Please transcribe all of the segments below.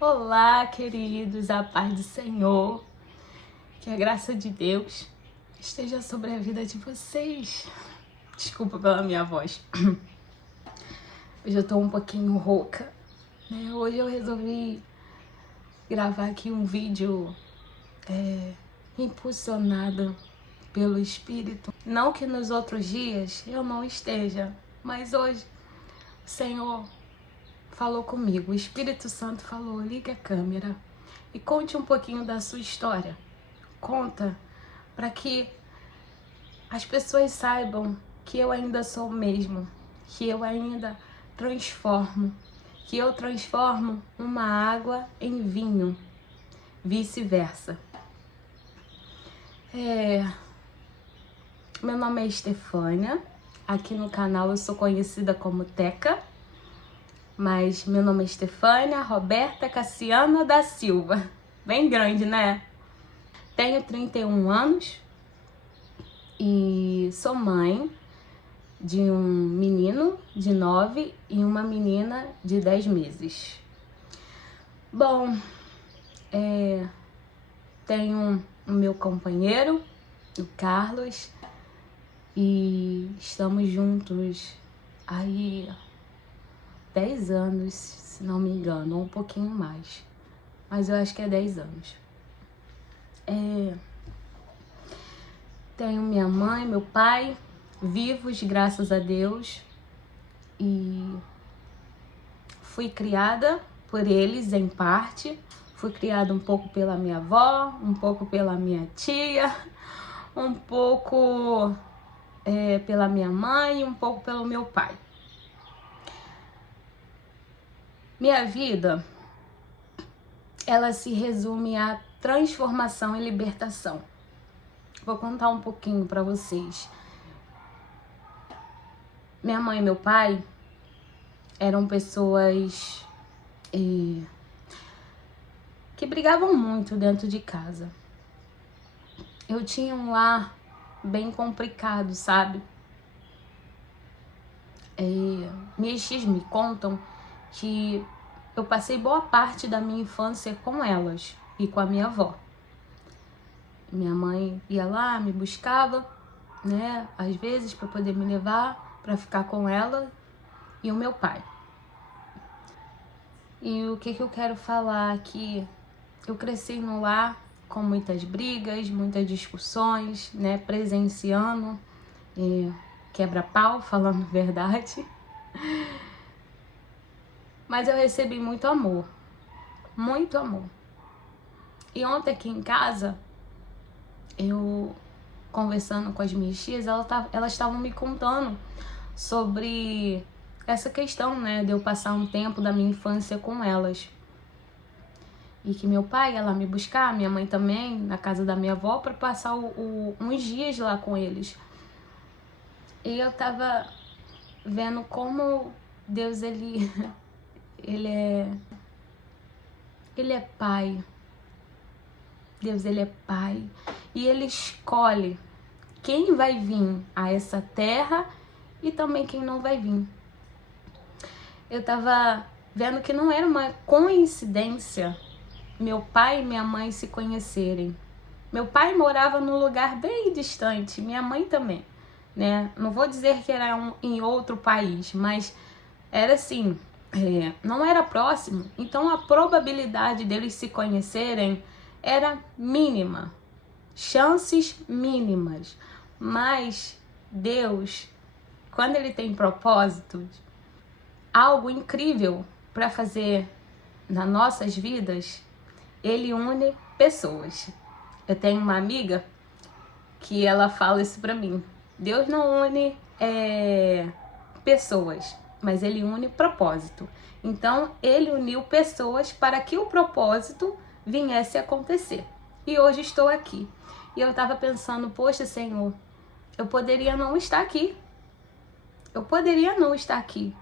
Olá, queridos, a paz do Senhor, que a graça de Deus esteja sobre a vida de vocês. Desculpa pela minha voz. Hoje eu tô um pouquinho rouca, né? Hoje eu resolvi gravar aqui um vídeo impulsionada pelo Espírito. Não que nos outros dias eu não esteja, mas hoje o Senhor falou comigo, o Espírito Santo falou: liga a câmera e conte um pouquinho da sua história. Conta para que as pessoas saibam que eu ainda sou o mesmo, que eu ainda transformo, que eu transformo uma água em vinho, vice-versa. Meu nome é Estefânia, aqui no canal eu sou conhecida como Teca, mas meu nome é Estefânia Roberta Cassiana da Silva, bem grande, né? Tenho 31 anos e sou mãe de um menino de 9 e uma menina de 10 meses. Bom, tenho o meu companheiro, o Carlos, e estamos juntos aí 10 anos, se não me engano, ou um pouquinho mais, mas eu acho que é 10 anos. Tenho minha mãe, meu pai, vivos, graças a Deus, e fui criada por eles em parte. Fui criada um pouco pela minha avó, um pouco pela minha tia, um pouco pela minha mãe e um pouco pelo meu pai. Minha vida, ela se resume à transformação e libertação. Vou contar um pouquinho para vocês. Minha mãe e meu pai eram pessoas que brigavam muito dentro de casa. Eu tinha um lar bem complicado, sabe? Minhas tias me contam que eu passei boa parte da minha infância com elas e com a minha avó. Minha mãe ia lá, me buscava, né, às vezes para poder me levar para ficar com ela, e o meu pai. E o que eu quero falar aqui? Eu cresci no lar com muitas brigas, muitas discussões, né, presenciando quebra-pau, falando a verdade. Mas eu recebi muito amor, muito amor. E ontem aqui em casa, eu conversando com as minhas tias, elas estavam me contando sobre essa questão, né, de eu passar um tempo da minha infância com elas. E que meu pai ia lá me buscar, minha mãe também, na casa da minha avó, para passar uns dias lá com eles. E eu tava vendo como Deus, ele é pai. Deus, ele é pai. E ele escolhe quem vai vir a essa terra e também quem não vai vir. Eu tava vendo que não era uma coincidência meu pai e minha mãe se conhecerem. Meu pai morava num lugar bem distante, minha mãe também, né? Não vou dizer que era em outro país, mas era assim, não era próximo. Então a probabilidade deles se conhecerem era mínima, chances mínimas. Mas Deus, quando ele tem propósitos, algo incrível para fazer nas nossas vidas, ele une pessoas. Eu tenho uma amiga que ela fala isso pra mim: Deus não une pessoas, mas ele une propósito. Então ele uniu pessoas para que o propósito viesse a acontecer. E hoje estou aqui. E eu tava pensando: poxa, Senhor, eu poderia não estar aqui. Eu poderia não estar aqui.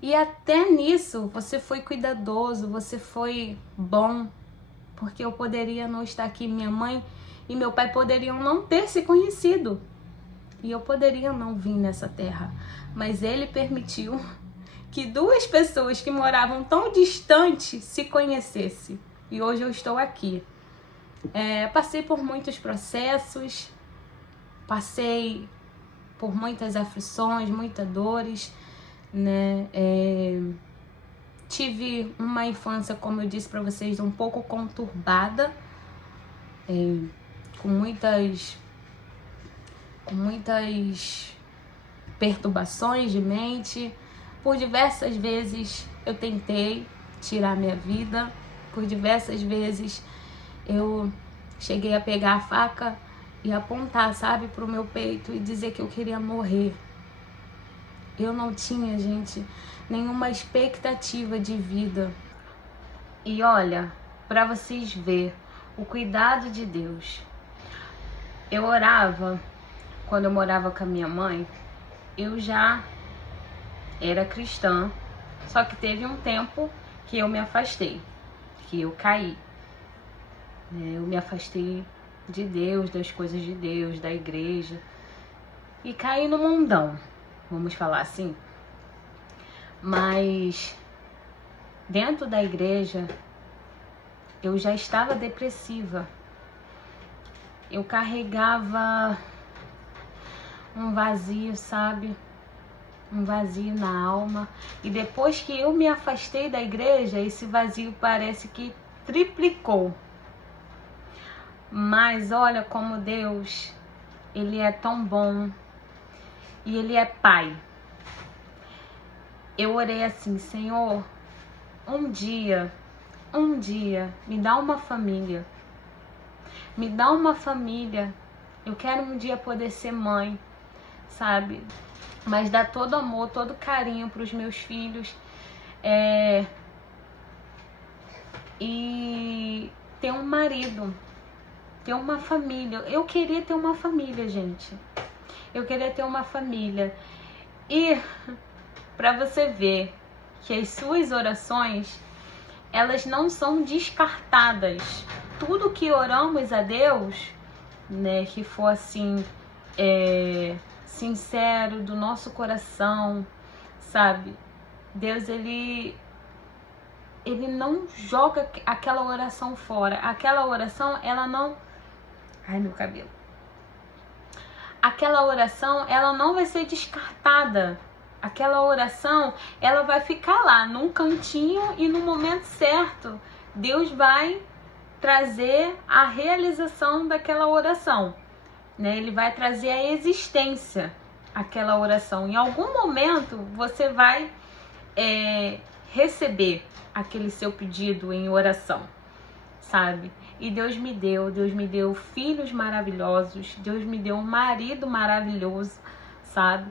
E até nisso você foi cuidadoso, você foi bom, porque eu poderia não estar aqui, minha mãe e meu pai poderiam não ter se conhecido, e eu poderia não vir nessa terra, mas ele permitiu que duas pessoas que moravam tão distante se conhecessem. E hoje eu estou aqui. Passei por muitos processos, passei por muitas aflições, muitas dores, né? Tive uma infância, como eu disse para vocês, um pouco conturbada, com muitas perturbações de mente. Por diversas vezes eu tentei tirar minha vida, por diversas vezes eu cheguei a pegar a faca e apontar, sabe, pro meu peito e dizer que eu queria morrer. Eu não tinha, gente, nenhuma expectativa de vida. E olha, para vocês verem o cuidado de Deus. Eu orava, quando eu morava com a minha mãe, eu já era cristã, só que teve um tempo que eu me afastei, que eu caí. Eu me afastei de Deus, das coisas de Deus, da igreja, e caí no mundão, vamos falar assim. Mas dentro da igreja eu já estava depressiva. Eu carregava um vazio, sabe? Um vazio na alma. E depois que eu me afastei da igreja, esse vazio parece que triplicou. Mas olha como Deus, Ele é tão bom. E Ele é Pai. Eu orei assim: Senhor, um dia, me dá uma família. Me dá uma família. Eu quero um dia poder ser mãe, sabe? Mas dar todo amor, todo carinho para os meus filhos. E ter um marido, ter uma família. Eu queria ter uma família, gente. Eu queria ter uma família. E para você ver que as suas orações, elas não são descartadas. Tudo que oramos a Deus, né, que for assim, sincero do nosso coração, sabe? Deus, ele não joga aquela oração fora. Aquela oração, ela não... Ai, meu cabelo. Aquela oração, ela não vai ser descartada. Aquela oração, ela vai ficar lá, num cantinho, e no momento certo, Deus vai trazer a realização daquela oração, né? Ele vai trazer a existência àquela oração. Em algum momento, você vai receber aquele seu pedido em oração, sabe? E Deus me deu filhos maravilhosos, Deus me deu um marido maravilhoso, sabe?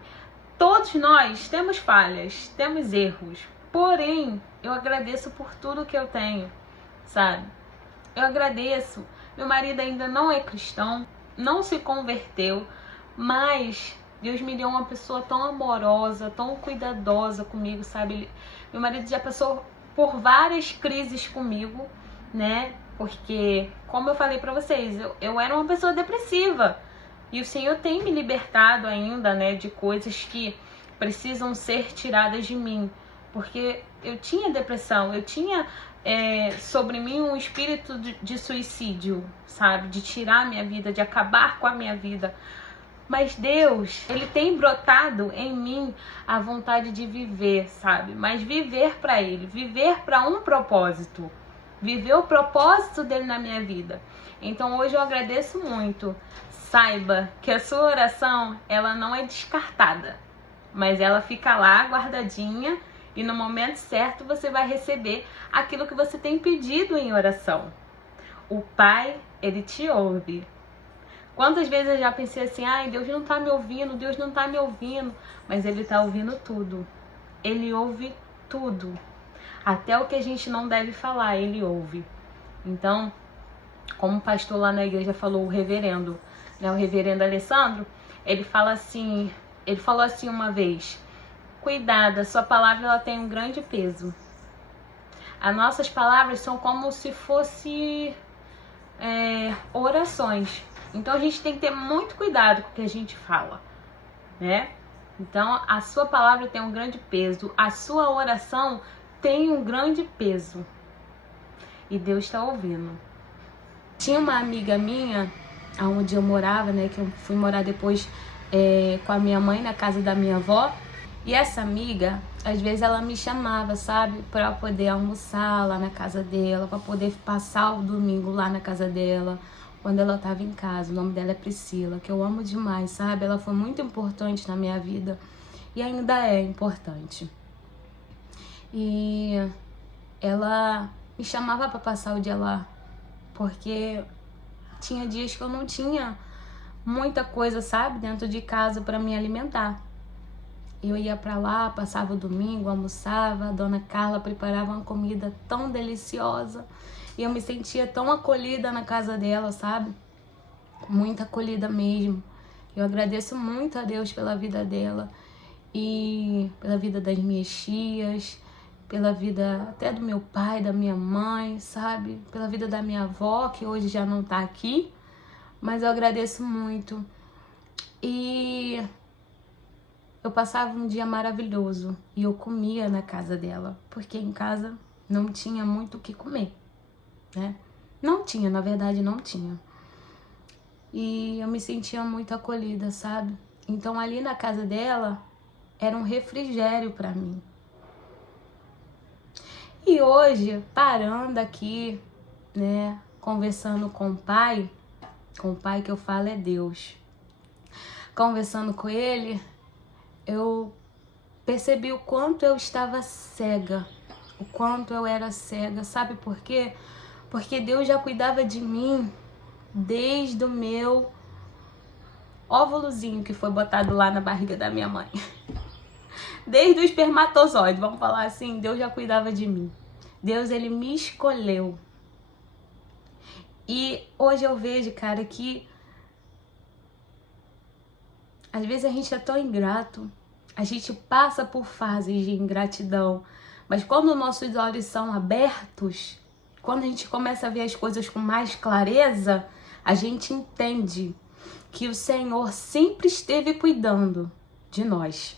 Todos nós temos falhas, temos erros, porém, eu agradeço por tudo que eu tenho, sabe? Eu agradeço. Meu marido ainda não é cristão, não se converteu, mas Deus me deu uma pessoa tão amorosa, tão cuidadosa comigo, sabe? Meu marido já passou por várias crises comigo, né? Porque, como eu falei pra vocês, eu era uma pessoa depressiva. E o Senhor tem me libertado ainda, né, de coisas que precisam ser tiradas de mim. Porque eu tinha depressão, eu tinha sobre mim um espírito de suicídio, sabe? De tirar a minha vida, de acabar com a minha vida. Mas Deus, Ele tem brotado em mim a vontade de viver, sabe? Mas viver para Ele, viver para um propósito. Viver o propósito dele na minha vida. Então hoje eu agradeço muito. Saiba que a sua oração, ela não é descartada, mas ela fica lá guardadinha, e no momento certo você vai receber aquilo que você tem pedido em oração. O Pai, Ele te ouve. Quantas vezes eu já pensei assim: ai, Deus não tá me ouvindo, Deus não tá me ouvindo. Mas Ele tá ouvindo tudo. Ele ouve tudo. Até o que a gente não deve falar, Ele ouve. Então, como o pastor lá na igreja falou, o reverendo, né, o reverendo Alessandro, ele falou assim uma vez: cuidado, a sua palavra, ela tem um grande peso. As nossas palavras são como se fossem orações. Então a gente tem que ter muito cuidado com o que a gente fala, né? Então, a sua palavra tem um grande peso, a sua oração tem um grande peso. E Deus está ouvindo. Tinha uma amiga minha, onde eu morava, né, que eu fui morar depois com a minha mãe na casa da minha avó. E essa amiga, às vezes ela me chamava, sabe, para poder almoçar lá na casa dela, para poder passar o domingo lá na casa dela, quando ela estava em casa. O nome dela é Priscila, que eu amo demais, sabe? Ela foi muito importante na minha vida e ainda é importante. E ela me chamava para passar o dia lá, porque tinha dias que eu não tinha muita coisa, sabe, dentro de casa para me alimentar. Eu ia para lá, passava o domingo, almoçava, a dona Carla preparava uma comida tão deliciosa e eu me sentia tão acolhida na casa dela, sabe? Muita acolhida mesmo. Eu agradeço muito a Deus pela vida dela e pela vida das minhas tias, pela vida até do meu pai, da minha mãe, sabe? Pela vida da minha avó, que hoje já não tá aqui, mas eu agradeço muito. E eu passava um dia maravilhoso e eu comia na casa dela, porque em casa não tinha muito o que comer, né? Não tinha, na verdade não tinha. E eu me sentia muito acolhida, sabe? Então ali na casa dela era um refrigério para mim. E hoje, parando aqui, né, conversando com o pai que eu falo é Deus. Conversando com ele, eu percebi o quanto eu estava cega, o quanto eu era cega. Sabe por quê? Porque Deus já cuidava de mim desde o meu óvulozinho que foi botado lá na barriga da minha mãe. Desde o espermatozoide, vamos falar assim, Deus já cuidava de mim. Deus, ele me escolheu. E hoje eu vejo, cara, que às vezes a gente é tão ingrato, a gente passa por fases de ingratidão, mas quando nossos olhos são abertos, quando a gente começa a ver as coisas com mais clareza, a gente entende que o Senhor sempre esteve cuidando de nós.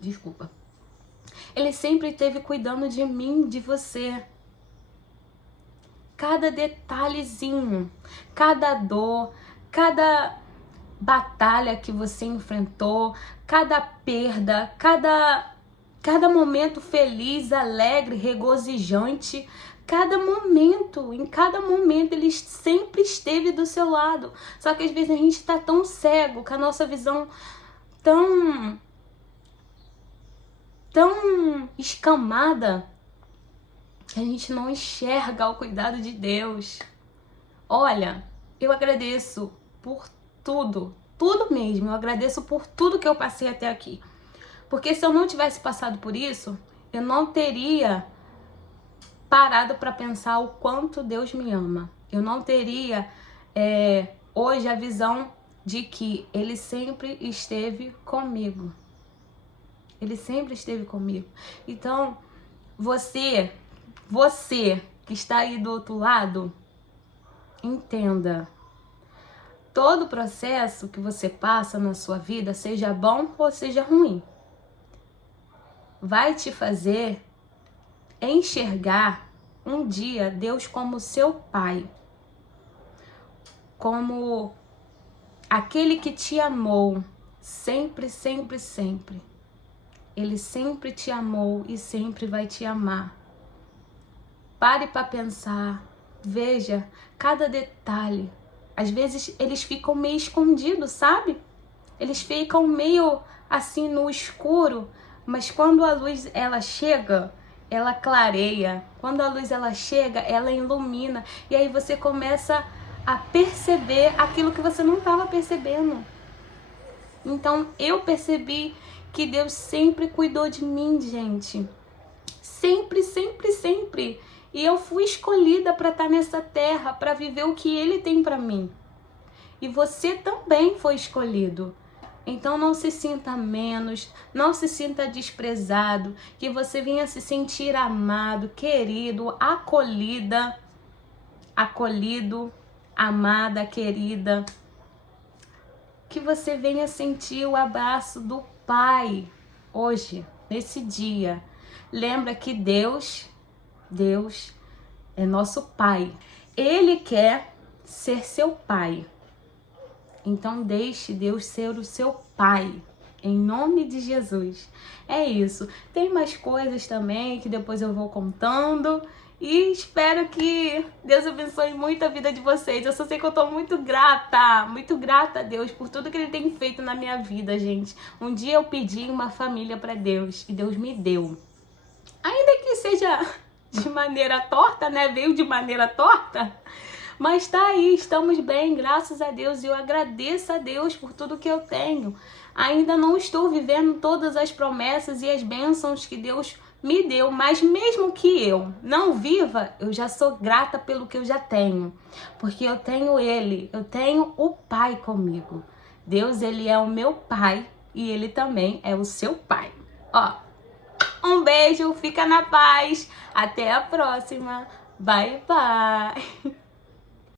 Desculpa. Ele sempre esteve cuidando de mim, de você. Cada detalhezinho, cada dor, cada batalha que você enfrentou, cada perda, cada momento feliz, alegre, regozijante, em cada momento ele sempre esteve do seu lado. Só que às vezes a gente está tão cego, com a nossa visão tão escamada, que a gente não enxerga o cuidado de Deus. Olha, eu agradeço por tudo mesmo. Eu agradeço por tudo que eu passei até aqui. Porque se eu não tivesse passado por isso, eu não teria parado para pensar o quanto Deus me ama. Eu não teria hoje a visão de que Ele sempre esteve comigo. Ele sempre esteve comigo. Então, você que está aí do outro lado, entenda. Todo processo que você passa na sua vida, seja bom ou seja ruim, vai te fazer enxergar um dia Deus como seu pai, como aquele que te amou sempre, sempre, sempre. Ele sempre te amou e sempre vai te amar. Pare para pensar, veja cada detalhe. Às vezes eles ficam meio escondidos, sabe? Eles ficam meio assim no escuro, mas quando a luz ela chega, ela clareia. Quando a luz ela chega, ela ilumina. E aí você começa a perceber aquilo que você não estava percebendo. Então eu percebi que Deus sempre cuidou de mim, gente. Sempre, sempre, sempre. E eu fui escolhida para estar nessa terra, para viver o que Ele tem para mim. E você também foi escolhido. Então não se sinta menos, não se sinta desprezado, que você venha se sentir amado, querido, acolhida, acolhido, amada, querida. que você venha sentir o abraço do Pai hoje, nesse dia. Lembra que Deus é nosso Pai. Ele quer ser seu Pai. Então deixe Deus ser o seu Pai. Em nome de Jesus. É isso. Tem mais coisas também que depois eu vou contando. E espero que Deus abençoe muito a vida de vocês. Eu só sei que eu tô muito grata a Deus por tudo que Ele tem feito na minha vida, gente. Um dia eu pedi uma família para Deus e Deus me deu. Ainda que seja de maneira torta, né? Veio de maneira torta. Mas tá aí, estamos bem, graças a Deus. E eu agradeço a Deus por tudo que eu tenho. Ainda não estou vivendo todas as promessas e as bênçãos que Deus me deu. Mas mesmo que eu não viva, eu já sou grata pelo que eu já tenho. Porque eu tenho Ele, eu tenho o Pai comigo. Deus, Ele é o meu Pai e Ele também é o seu Pai. Ó, um beijo, fica na paz. Até a próxima. Bye, bye.